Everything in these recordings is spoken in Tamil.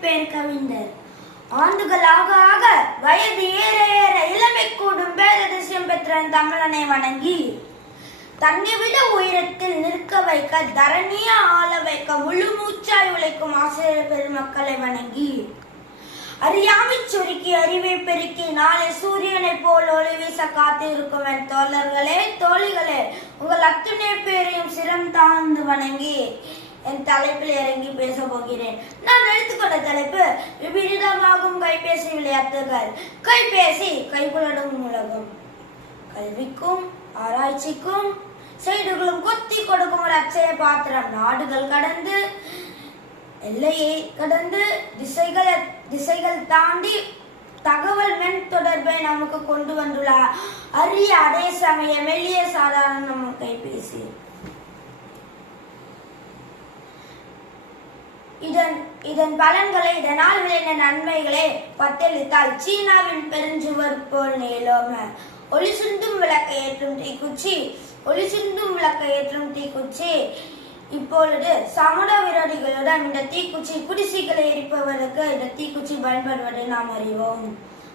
பெண் கவிஞர். ஆண்டுகளாக ஆக வயது ஏற ஏற இளமை கூடும் பேரதிசயம் பெற்ற தமிழனை வணங்கி தன்னை விட உயரத்தில் நிற்க வைக்க தரணிய ஆள வைக்க முழு மூச்சாய் உழைக்கும் ஆசிரியர் பெருமக்களை வணங்கி அறியாமை சுருக்கி அறிவை பெருக்கி நாளை சூரியனை போல் ஒளி வீச காத்திருக்கும் என் தோழர்களே தோழிகளே உங்கள் அத்துணை பேரையும் சிரம் தாழ்ந்து வணங்கி என் தலைப்பில் இறங்கி பேச போகிறேன் நான் எடுத்துக்கொண்ட தலைப்பு விபரீதமாகும் கைபேசி விளையாட்டுகள். கைபேசி கைகுலடும் உலகம். கல்விக்கும் ஆராய்ச்சிக்கும் செய்திகளும் கொத்தி கொடுக்கும் ஒரு அச்சய பாத்திரம். நாடுகள் கடந்து எல்லையை கடந்து திசைகள் திசைகள் தாண்டி தகவல் மென் தொடர்பை நமக்கு கொண்டு வந்துள்ள. அரிய அதே சமயம் மெல்லிய சாதாரண நம்ம கைபேசி. இதன் இதன் பலன்களை இதனால் விளைந்த நன்மைகளை பத்தளித்தால் சீனாவின் பெருஞ்சுவர் போல் நீளோம ஒளி சிந்தும் விளக்கை ஏற்றும் தீக்குச்சி ஒளி சிந்தும் விளக்கை ஏற்றும் தீக்குச்சி. இப்பொழுது சமூக விரோதிகளுடன் இந்த தீக்குச்சி குடிசைகளை எரிப்பவருக்கு இந்த தீக்குச்சி பயன்படுவதை நாம் அறிவோம்.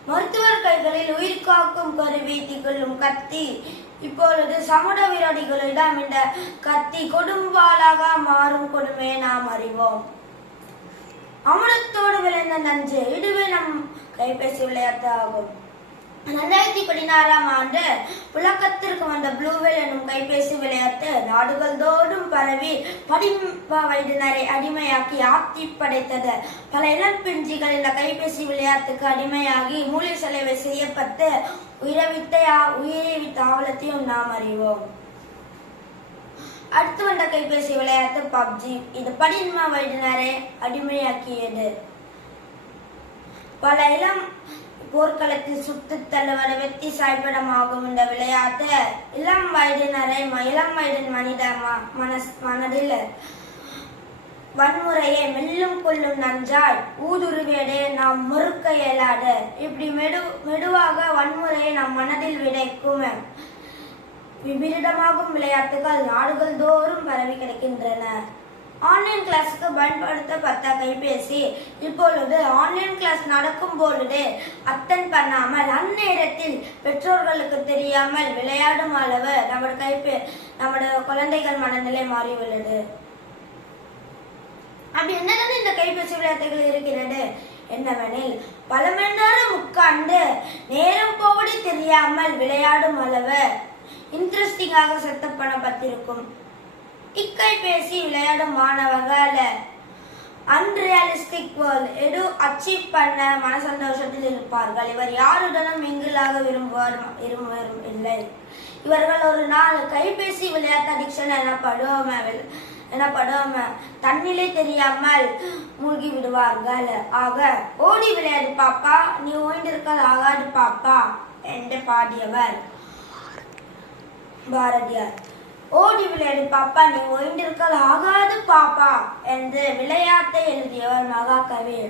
மருத்துவர் கைகளில் உயிர் காக்கும் கருவி திகழும் கத்தி. இப்பொழுது சமூக விரோதிகளிடம் இந்த கத்தி கொடும்பாலாக மாறும் கொடுமையை நாம் அறிவோம். அமிர்தத்தோடு விளைந்த நஞ்சு. இதுவே நம் கைபேசி விளையாட்டு ஆகும் ரெண்டாயிரத்தி பதினாறாம் ஆண்டு புழக்கத்திற்கு வந்த ப்ளூவெல் எனும் கைபேசி விளையாட்டு நாடுகள் தோறும் பரவி படிப்ப வயதினரை அடிமையாக்கி ஆப்தி படைத்தது. பல இளம் பிஞ்சிகள் இந்த கைபேசி விளையாட்டுக்கு அடிமையாகி மூலிகை செலவை செய்யப்பட்டு உயிரவித்த உயிரை தாவலத்தையும் ஆவலத்தையும் நாம் அறிவோம். அடுத்து வந்த கைபேசி விளையாட்டு பப்ஜி இது படிமா வயதினரை அடிமையாக்கியது. பல இளம் போர்க்களத்தில் சுட்டு தள்ளுவர வெற்றி சாய்ப்படமாகும் இந்த விளையாட்டு. இளம் வயதினரை இளம் வயதின் மனித ம- மனஸ் மனதில் வன்முறையை மெல்லும் கொள்ளும் நஞ்சால் ஊதுருவேடே நாம் முறுக்க இயலாது இப்படி மெடு மெதுவாக வன்முறையை நம் மனதில் விடைக்கும் விபரீதமாகும் விளையாட்டுகள் நாடுகள் தோறும் பரவி கிடக்கின்றன. ஆன்லைன் கிளாஸுக்கு பயன்படுத்தப்பட்ட கைபேசி இப்பொழுது ஆன்லைன் கிளாஸ் நடக்கும் பொழுது அத்தன் பண்ணாமல் அந்நேரத்தில் பெற்றோர்களுக்கு தெரியாமல் விளையாடும் அளவு நமது கைபே நமது குழந்தைகள் மனநிலை மாறியுள்ளது. அப்படி என்னென்ன இந்த கைபேசி விளையாட்டுகள் இருக்கிறது? என்னவெனில் பல மணி நேரம் உட்கார்ந்து நேரம் போவதை தெரியாமல் விளையாடும் அளவு இன்ட்ரெஸ்டிங்காக செட்டப் பண்ணப்பட்டிருக்கும் இக்கைபேசி விளையாடும் மாணவர்கள் அன்ரியலிஸ்டிக் வேர்ல்ட் எது அச்சீவ் பண்ண மன சந்தோஷத்தில் இருப்பார்கள். இவர் யாருடனும் மிங்கிலாக விரும்புவார் விரும்புவரும் இல்லை. இவர்கள் ஒரு நாள் கைபேசி விளையாட்டு அடிக்ஷன் எனப்படும் எனப்படும். தன்னிலை தெரியாமல் மூழ்கி விடுவார்கள். ஆக ஓடி விளையாடு பாப்பா நீ ஓய்ந்திருக்கல் ஆகாது பாப்பா என்று பாடியவர். பாரதியார். ஓடி விளையாடு பாப்பா நீ ஓய்ந்திருக்கல் ஆகாது பாப்பா என்று விளையாட்டை எழுதியவர் மகாகவி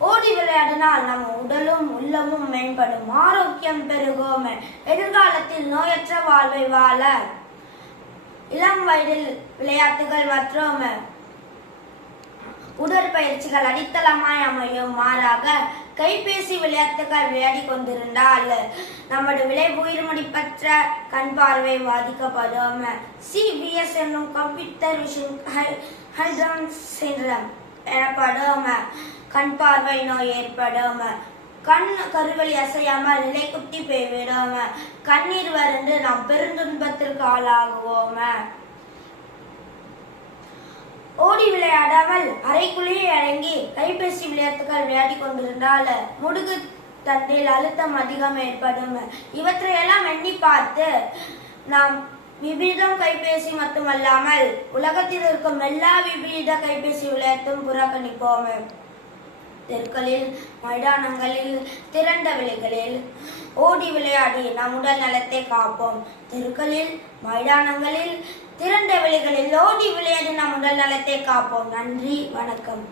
ஓடி விளையாடினால் நம் உடலும் உள்ளமும் மேம்படும் ஆரோக்கியம் பெருகும் எதிர்காலத்தில் நோயற்ற வாழ்வை வாழ இளம் வயதில் விளையாட்டுகள் மற்றும் உடற்பயிற்சிகள் அடித்தளமாய் அமையும் மாறாக கைபேசி விளையாட்டுகள் விளையாடி கொண்டிருந்தால் நமது விலை உயிர்மடிப்பற்ற கண் பார்வை பாதிக்கப்படும். சிபிஎஸ் என்னும் கம்ப்யூட்டர் விஷன் ஹைட்ரான் சின்ரம் எனப்படும். கண் பார்வை நோய் ஏற்படும். கண் கருவெளி அசையாமல் நிலை குத்தி போய்விடும். கண்ணீர் வறண்டு நாம் பெருந்துன்பத்திற்கு ஆளாகுவோம். ஓடி விளையாடாமல் அறைக்குள்ளேயே அடங்கி கைபேசி விளையாட்டுகள் விளையாடி கொண்டிருந்தால் முடுகு தண்டில் அழுத்தம் அதிகம் ஏற்படும். இவற்றையெல்லாம் எண்ணி பார்த்து நாம் விபரீதம் கைபேசி மட்டுமல்லாமல் உலகத்தில் இருக்கும் எல்லா விபரீத கைபேசி விளையாட்டும் புறக்கணிப்போம். தெருக்களில் மைதானங்களில் திரண்ட வெளிகளில் ஓடி விளையாடி நம் உடல் நலத்தை காப்போம். தெருக்களில் மைதானங்களில் திரண்ட வெளிகளில் ஓடி விளையாடி நம் உடல் நலத்தை காப்போம். நன்றி வணக்கம்.